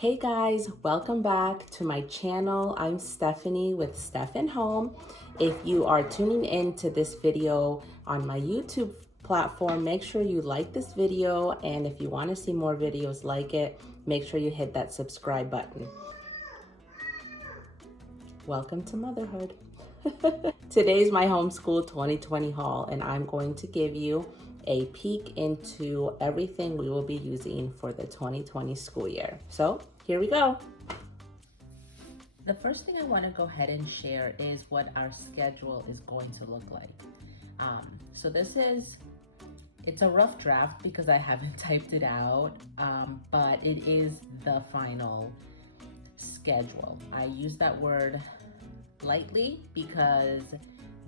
Hey guys, welcome back to my channel. I'm Stephanie with Steph Home. If you are tuning in to this video on my YouTube platform, make sure you like this video, and if you want to see more videos like it, make sure you hit that subscribe button. Welcome to motherhood. Today's my Homeschool 2020 haul, and I'm going to give you a peek into everything we will be using for the 2020 school year. So here we go. The first thing I want to go ahead and share is what our schedule is going to look like. It's a rough draft because I haven't typed it out, but it is the final schedule. I use that word lightly because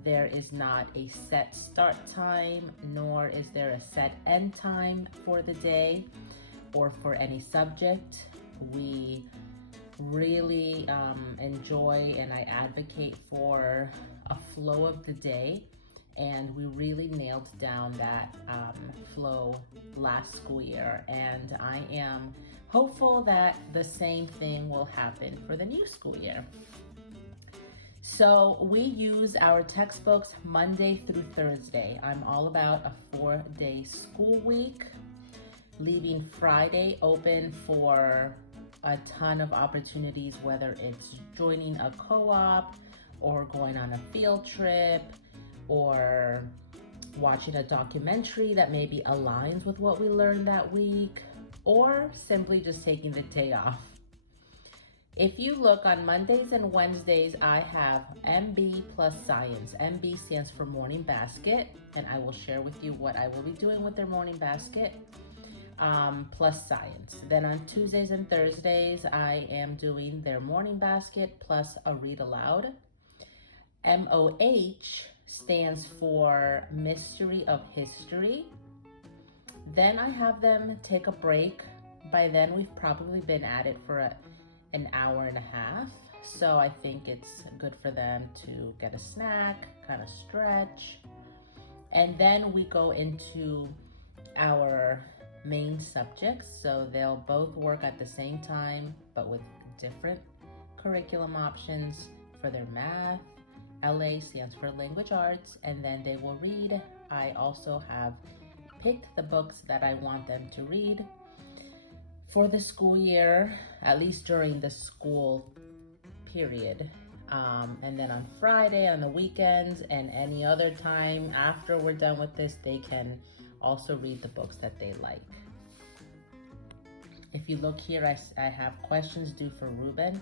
there is not a set start time, nor is there a set end time for the day or for any subject. We really enjoy and I advocate for a flow of the day, and we really nailed down that flow last school year, and I am hopeful that the same thing will happen for the new school year. So we use our textbooks Monday through Thursday. I'm all about a 4-day school week, leaving Friday open for a ton of opportunities, whether it's joining a co-op or going on a field trip or watching a documentary that maybe aligns with what we learned that week, or simply just taking the day off. If you look on Mondays and Wednesdays, I have MB plus Science. MB stands for Morning Basket, and I will share with you what I will be doing with their morning basket, plus Science. Then on Tuesdays and Thursdays, I am doing their morning basket plus a read aloud. MOH stands for Mystery of History. Then I have them take a break. By then, we've probably been at it for an hour and a half. So I think it's good for them to get a snack, kind of stretch. And then we go into our main subjects. So they'll both work at the same time, but with different curriculum options for their math. LA stands for Language Arts, and then they will read. I also have picked the books that I want them to read for the school year, at least during the school period. And then on Friday, on the weekends, and any other time after we're done with this, they can also read the books that they like. If you look here, I have questions due for Ruben.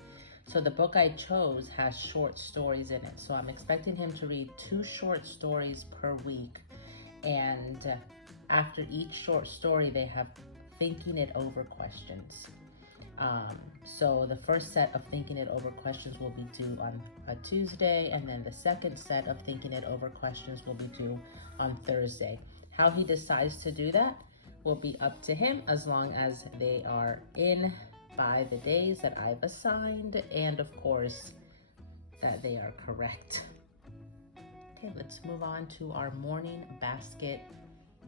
So the book I chose has short stories in it. So I'm expecting him to read 2 short stories per week. And after each short story, they have thinking it over questions. So the first set of thinking it over questions will be due on a Tuesday, and then the second set of thinking it over questions will be due on Thursday. How he decides to do that will be up to him, as long as they are in by the days that I've assigned, and of course that they are correct. Okay, let's move on to our morning basket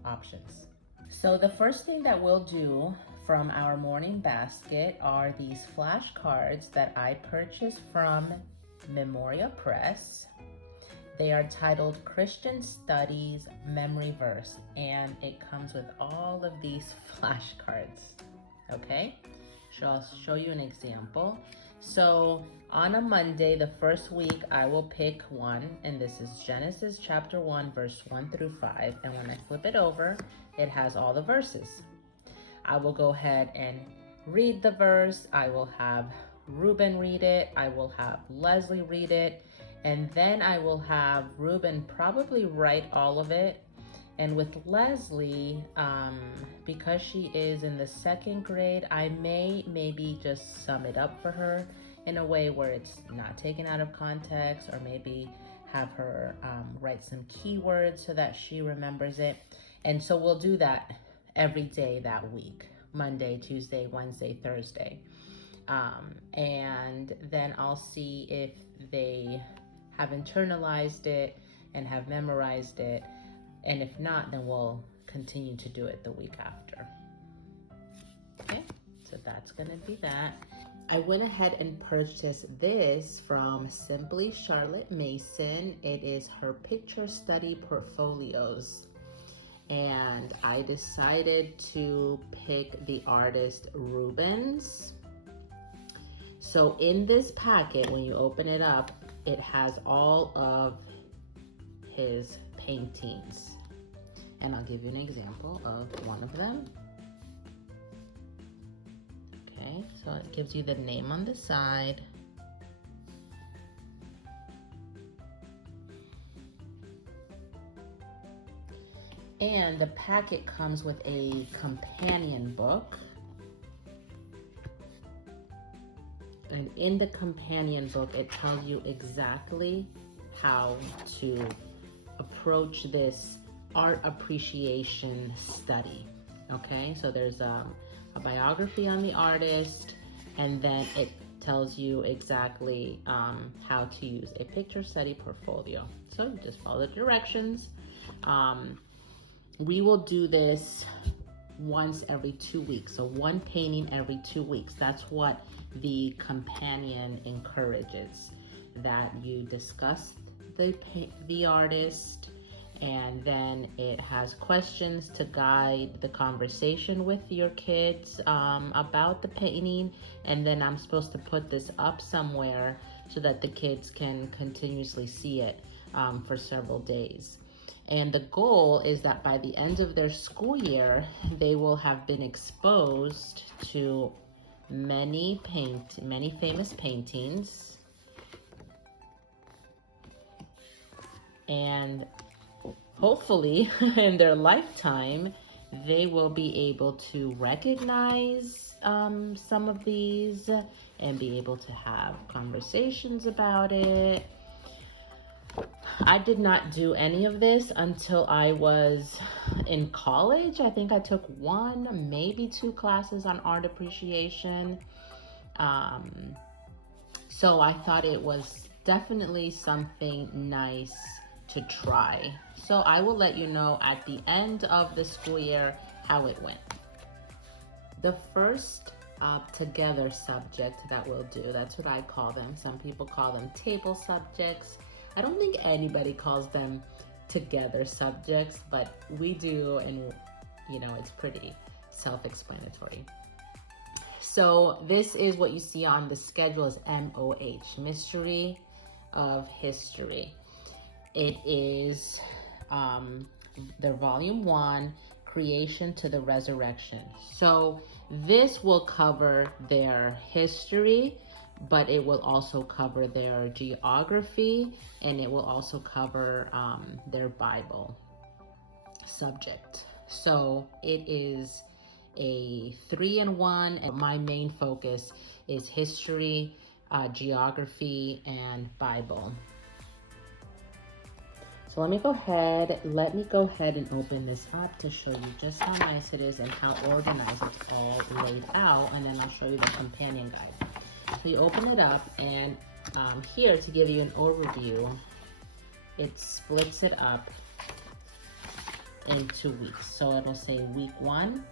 options. So the first thing that we'll do from our morning basket are these flashcards that I purchased from Memoria Press. They are titled Christian Studies Memory Verse, and it comes with all of these flashcards. Okay, so I'll show you an example. So on a Monday, the first week, I will pick one, and this is Genesis chapter 1, verse 1 through 5. And when I flip it over, it has all the verses. I will go ahead and read the verse. I will have Ruben read it. I will have Leslie read it. And then I will have Ruben probably write all of it. And with Leslie, because she is in the 2nd grade, I may maybe just sum it up for her in a way where it's not taken out of context, or maybe have her write some keywords so that she remembers it. And so we'll do that every day that week, Monday, Tuesday, Wednesday, Thursday. And then I'll see if they have internalized it and have memorized it. And if not, then we'll continue to do it the week after. Okay, So that's gonna be that. I went ahead and purchased this from Simply Charlotte Mason. It is her picture study portfolios. And I decided to pick the artist Rubens. So in this packet, when you open it up, it has all of his paintings. And I'll give you an example of one of them. Okay, so it gives you the name on the side. And the packet comes with a companion book. And in the companion book, it tells you exactly how to approach this art appreciation study. Okay, so there's a biography on the artist, and then it tells you exactly how to use a picture study portfolio. So you just follow the directions. We will do this once every 2 weeks. So one painting every 2 weeks. That's what the companion encourages, that you discuss the artist, and then it has questions to guide the conversation with your kids about the painting. And then I'm supposed to put this up somewhere so that the kids can continuously see it for several days. And the goal is that by the end of their school year, they will have been exposed to many famous paintings. And hopefully in their lifetime, they will be able to recognize some of these and be able to have conversations about it. I did not do any of this until I was in college. I think I took 1, maybe 2 classes on art appreciation. So I thought it was definitely something nice to try. So I will let you know at the end of the school year how it went. The first together subject that we'll do, that's what I call them. Some people call them table subjects. I don't think anybody calls them together subjects, but we do, and you know, it's pretty self-explanatory. So this is what you see on the schedule as MOH, Mystery of History. It is their volume 1, Creation to the Resurrection. So this will cover their history, but it will also cover their geography, and it will also cover their Bible subject. So it is a 3-in-1, and my main focus is history, geography, and Bible. So let me go ahead and open this up to show you just how nice it is and how organized it's all laid out, and then I'll show you the companion guide. So you open it up, and here, to give you an overview, it splits it up into weeks. So it'll say week 1,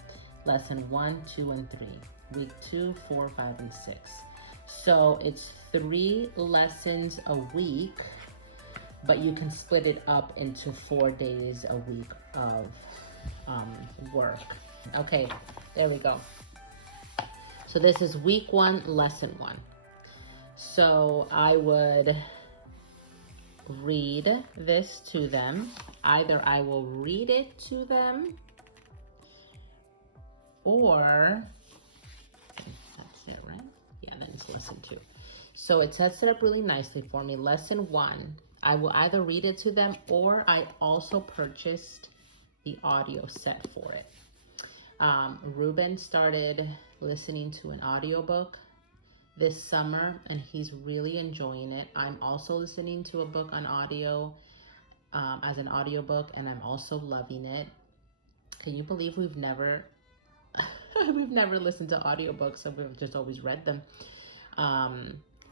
lesson 1, 2, and 3. Week 2, 4, 5, and 6. So it's 3 lessons a week, but you can split it up into 4 days a week of work. Okay, there we go. So this is week 1, lesson 1. So I would read this to them. Either I will read it to them, or, that's it, right? Yeah, then it's lesson 2. So it sets it up really nicely for me. Lesson 1, I will either read it to them, or I also purchased the audio set for it. Ruben started listening to an audiobook this summer, and he's really enjoying it. I'm also listening to a book on audio as an audiobook, and I'm also loving it. Can you believe we've never listened to audiobooks, so we've just always read them.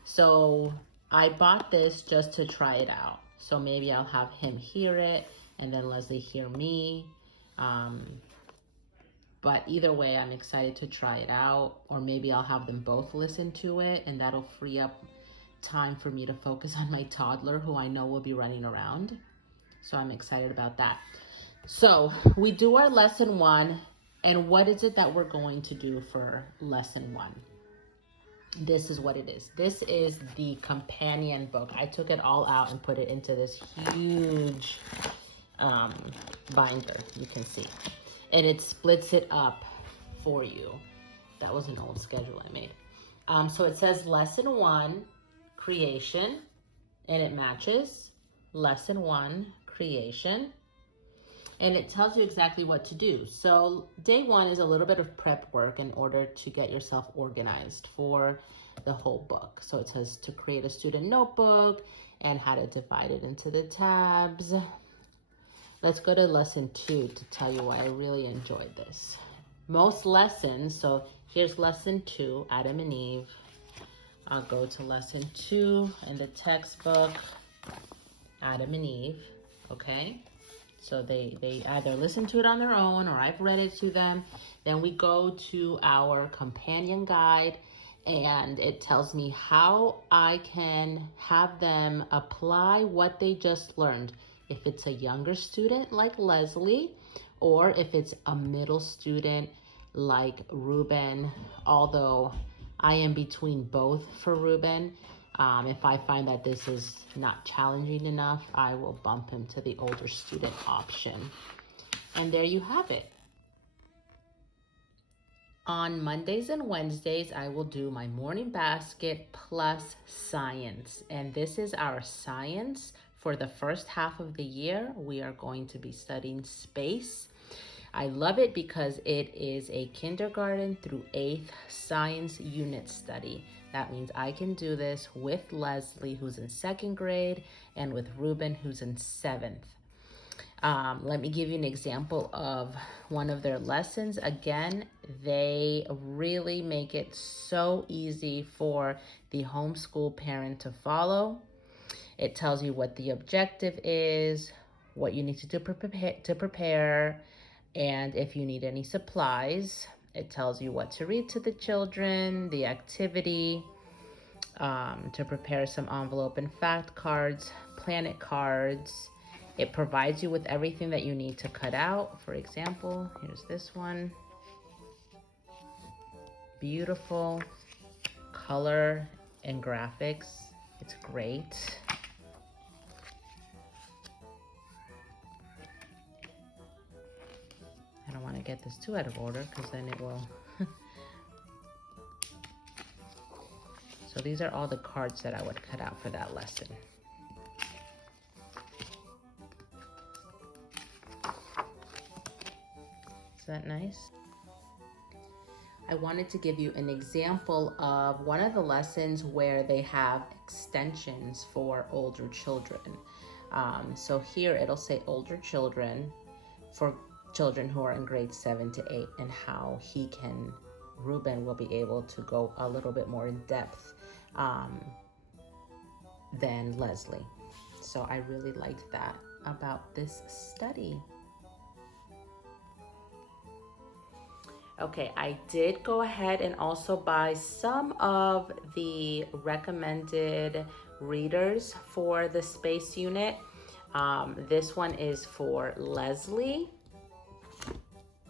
So I bought this just to try it out. So maybe I'll have him hear it, and then Leslie hear me. But either way, I'm excited to try it out, or maybe I'll have them both listen to it, and that'll free up time for me to focus on my toddler, who I know will be running around. So I'm excited about that. So we do our lesson 1, and what is it that we're going to do for lesson 1? This is what it is. This is the companion book. I took it all out and put it into this huge binder, you can see. And it splits it up for you. That was an old schedule I made. So it says lesson 1, creation, and it matches. Lesson 1, creation. And it tells you exactly what to do. So day 1 is a little bit of prep work in order to get yourself organized for the whole book. So it says to create a student notebook and how to divide it into the tabs. Let's go to lesson 2 to tell you why I really enjoyed this. Most lessons, so here's lesson 2, Adam and Eve. I'll go to lesson 2 in the textbook, Adam and Eve, okay? So they either listen to it on their own or I've read it to them. Then we go to our companion guide and it tells me how I can have them apply what they just learned. If it's a younger student like Leslie, or if it's a middle student like Ruben, although I am between both for Ruben. If I find that this is not challenging enough, I will bump him to the older student option. And there you have it. On Mondays and Wednesdays, I will do my morning basket plus science. And this is our science for the first half of the year. We are going to be studying space. I love it because it is a kindergarten through 8th science unit study. That means I can do this with Leslie, who's in 2nd grade, and with Ruben, who's in 7th. Let me give you an example of one of their lessons. Again, they really make it so easy for the homeschool parent to follow. It tells you what the objective is, what you need to do to prepare, and if you need any supplies. It tells you what to read to the children, the activity, to prepare some envelope and fact cards, planet cards. It provides you with everything that you need to cut out. For example, here's this one. Beautiful color and graphics. It's great. I don't want to get this too out of order because then it will. So these are all the cards that I would cut out for that lesson. Is that nice? I wanted to give you an example of one of the lessons where they have extensions for older children. So here it'll say older children for children who are in grades 7 to 8 and how Ruben will be able to go a little bit more in depth than Leslie. So I really liked that about this study. Okay, I did go ahead and also buy some of the recommended readers for the space unit. This one is for Leslie,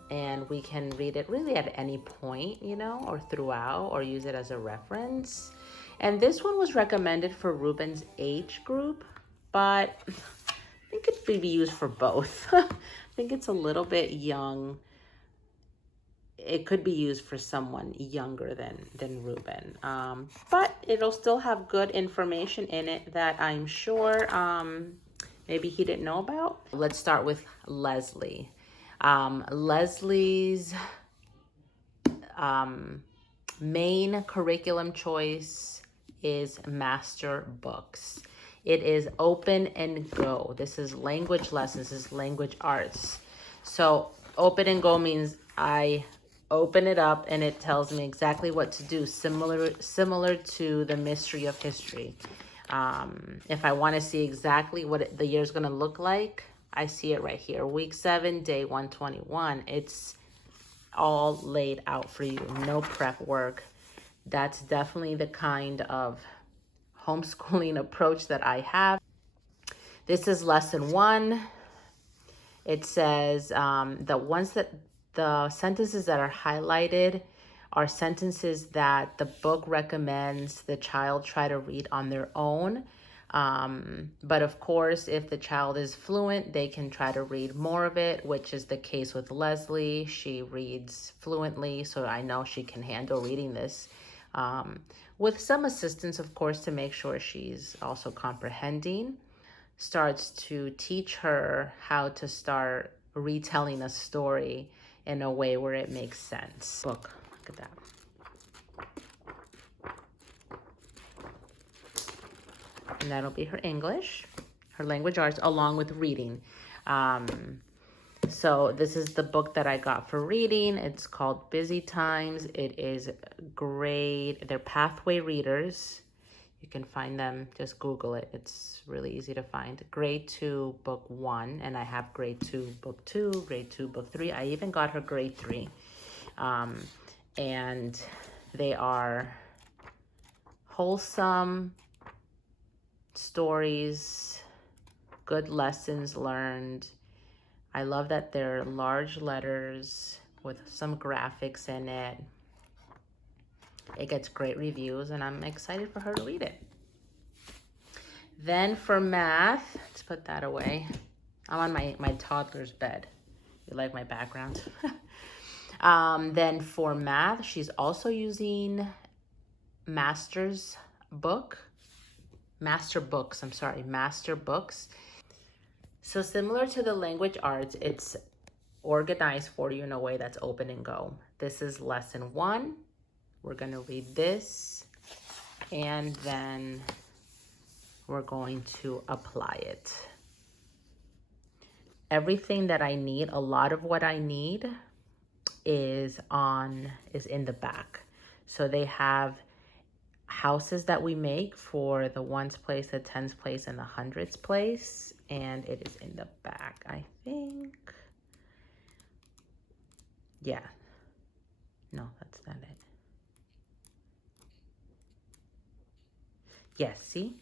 and we can read it really at any point, or throughout, or use it as a reference. And this one was recommended for Ruben's age group, but I think it could be used for both. I think it's a little bit young. It could be used for someone younger than Ruben. But it'll still have good information in it that I'm sure maybe he didn't know about. Let's start with Leslie. Leslie's main curriculum choice is master books. It is open and go. This is language lessons, this is language arts. So open and go means I open it up and it tells me exactly what to do, similar to the Mystery of History. If I want to see exactly what the year's going to look like, I see it right here. Week 7, day 121. It's all laid out for you, no prep work. That's definitely the kind of homeschooling approach that I have. This is lesson 1. It says the sentences that are highlighted are sentences that the book recommends the child try to read on their own. But of course, if the child is fluent, they can try to read more of it, which is the case with Leslie. She reads fluently, so I know she can handle reading this. With some assistance, of course, to make sure she's also comprehending. Starts to teach her how to start retelling a story in a way where it makes sense. Look at that. And that'll be her English, her language arts, along with reading. So this is the book that I got for reading. It's called Busy Times. It is great. They're pathway readers. You can find them, just Google it. It's really easy to find. Grade 2, book 1, and I have grade 2, book 2, grade 2, book 3. I even got her grade 3. And they are wholesome stories, good lessons learned. I love that they're large letters with some graphics in it. It gets great reviews, and I'm excited for her to read it. Then for math, let's put that away. I'm on my toddler's bed. You like my background? Then for math, she's also using Master Books. So similar to the language arts, it's organized for you in a way that's open and go. This is lesson 1. We're going to read this, and then we're going to apply it. Everything that I need, a lot of what I need is in the back. So they have houses that we make for the ones place, the tens place, and the hundreds place, and it is in the back, I think. Yeah. No, that's not it. Yes, see?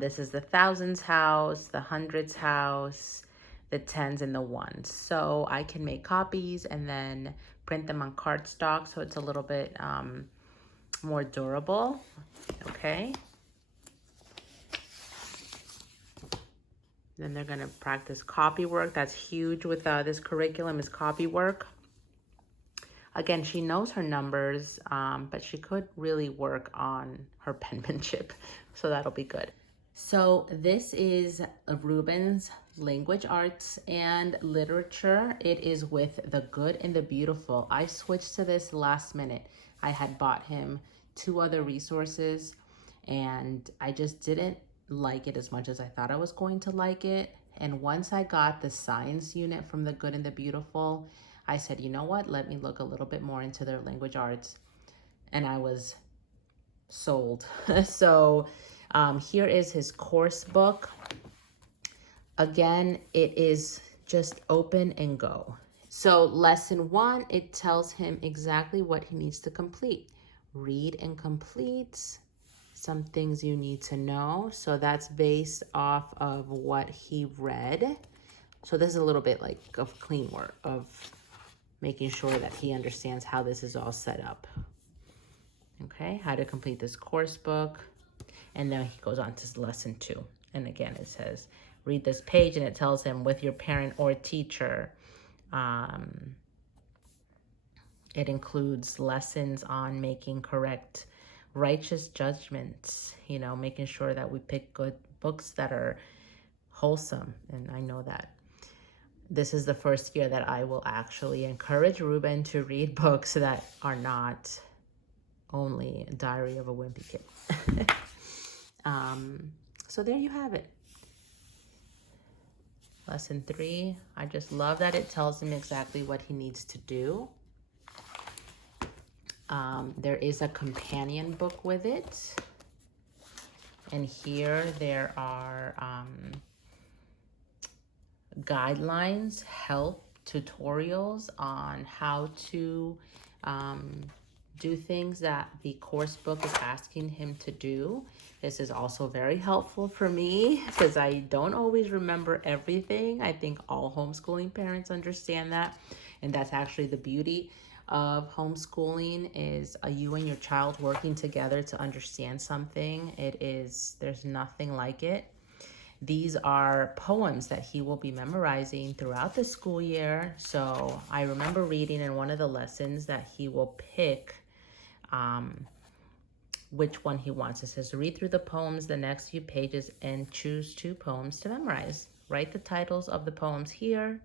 This is the thousands house, the hundreds house, the tens, and the ones. So I can make copies and then print them on cardstock, so it's a little bit more durable. Okay. Then they're going to practice copy work. That's huge with this curriculum, is copy work. Again, she knows her numbers, but she could really work on her penmanship, so that'll be good. So this is Ruben's language arts and literature. It is with The Good and the Beautiful. I switched to this last minute. I had bought him 2 other resources, and I just didn't like it as much as I thought I was going to like it. And once I got the science unit from The Good and the Beautiful, I said, you know what, let me look a little bit more into their language arts. And I was sold. So here is his course book. Again, it is just open and go. So lesson 1, it tells him exactly what he needs to complete. Read and complete some things you need to know. So that's based off of what he read. So this is a little bit like of clean work, of making sure that he understands how this is all set up. Okay, how to complete this course book. And then he goes on to lesson 2. And again, it says, read this page, and it tells him with your parent or teacher. It includes lessons on making correct, righteous judgments, you know, making sure that we pick good books that are wholesome. And I know that this is the first year that I will actually encourage Ruben to read books that are not only Diary of a Wimpy Kid. So there you have it. Lesson 3, I just love that it tells him exactly what he needs to do. There is a companion book with it. And here there are guidelines, help tutorials on how to do things that the course book is asking him to do. This is also very helpful for me because I don't always remember everything. I think all homeschooling parents understand that. And that's actually the beauty of homeschooling, is you and your child working together to understand something. There's nothing like it. These are poems that he will be memorizing throughout the school year. So I remember reading in one of the lessons that he will pick which one he wants. It says, read through the poems the next few pages and choose 2 poems to memorize. Write the titles of the poems here.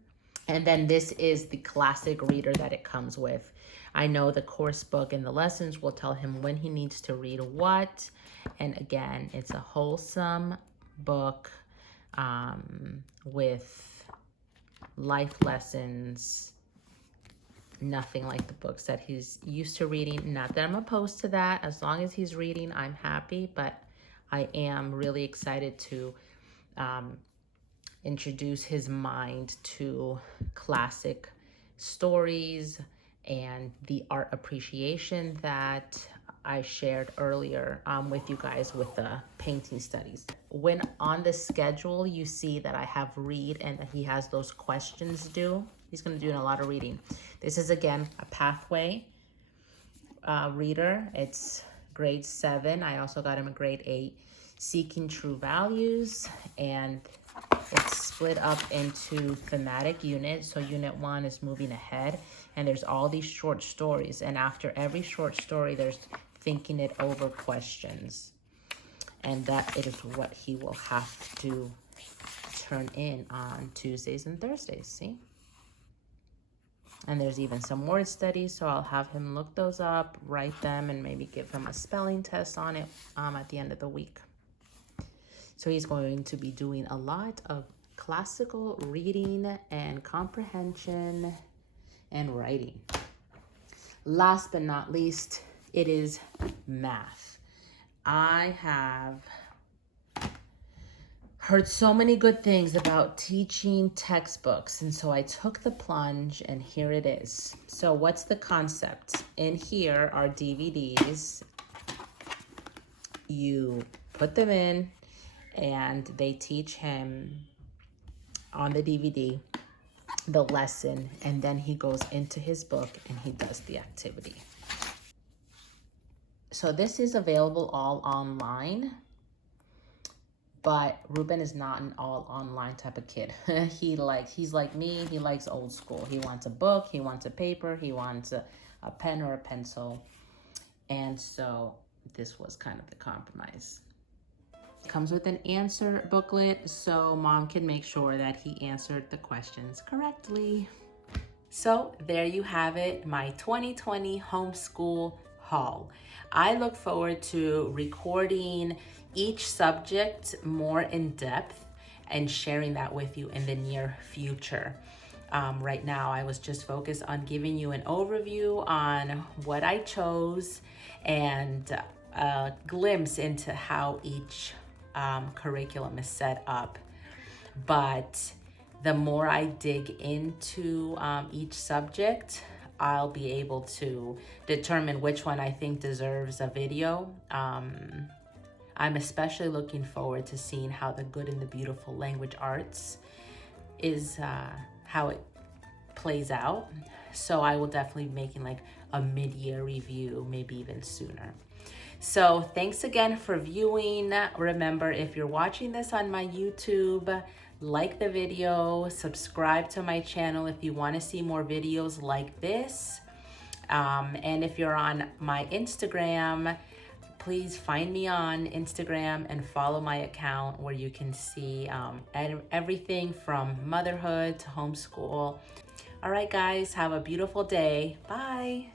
And then this is the classic reader that it comes with. I know the course book and the lessons will tell him when he needs to read what. And again, it's a wholesome book with life lessons. Nothing like the books that he's used to reading. Not that I'm opposed to that. As long as he's reading, I'm happy. But I am really excited to introduce his mind to classic stories and the art appreciation that I shared earlier with you guys with the painting studies. When on the schedule, you see that I have read and that he has those questions due. He's going to do a lot of reading. This is, again, a pathway reader. It's grade 7. I also got him a grade 8, Seeking True Values. And it's split up into thematic units. So unit 1 is moving ahead. And there's all these short stories. And after every short story, there's thinking it over questions. And that is what he will have to turn in on Tuesdays and Thursdays. See? And there's even some word studies, so I'll have him look those up, write them, and maybe give him a spelling test on it at the end of the week. So he's going to be doing a lot of classical reading and comprehension and writing. Last but not least, it is math. I have heard so many good things about teaching textbooks, and so I took the plunge, and here it is. So what's the concept? In here are DVDs. You put them in, and they teach him on the DVD the lesson, and then he goes into his book and he does the activity. So this is available all online. But Ruben is not an all online type of kid. He's like me. He likes old school. He wants a book. He wants a paper. He wants a pen or a pencil. And so this was kind of the compromise. It comes with an answer booklet so mom can make sure that he answered the questions correctly. So there you have it, my 2020 homeschool haul. I look forward to recording each subject more in depth and sharing that with you in the near future. Right now, I was just focused on giving you an overview on what I chose and a glimpse into how each curriculum is set up. But the more I dig into each subject, I'll be able to determine which one I think deserves a video. I'm especially looking forward to seeing how the good and the beautiful language arts is, how it plays out. So I will definitely be making like a mid-year review, maybe even sooner. So thanks again for viewing. Remember, if you're watching this on my YouTube, like the video, subscribe to my channel if you want to see more videos like this. And if you're on my Instagram, please find me on Instagram and follow my account where you can see everything from motherhood to homeschool. All right, guys, have a beautiful day. Bye.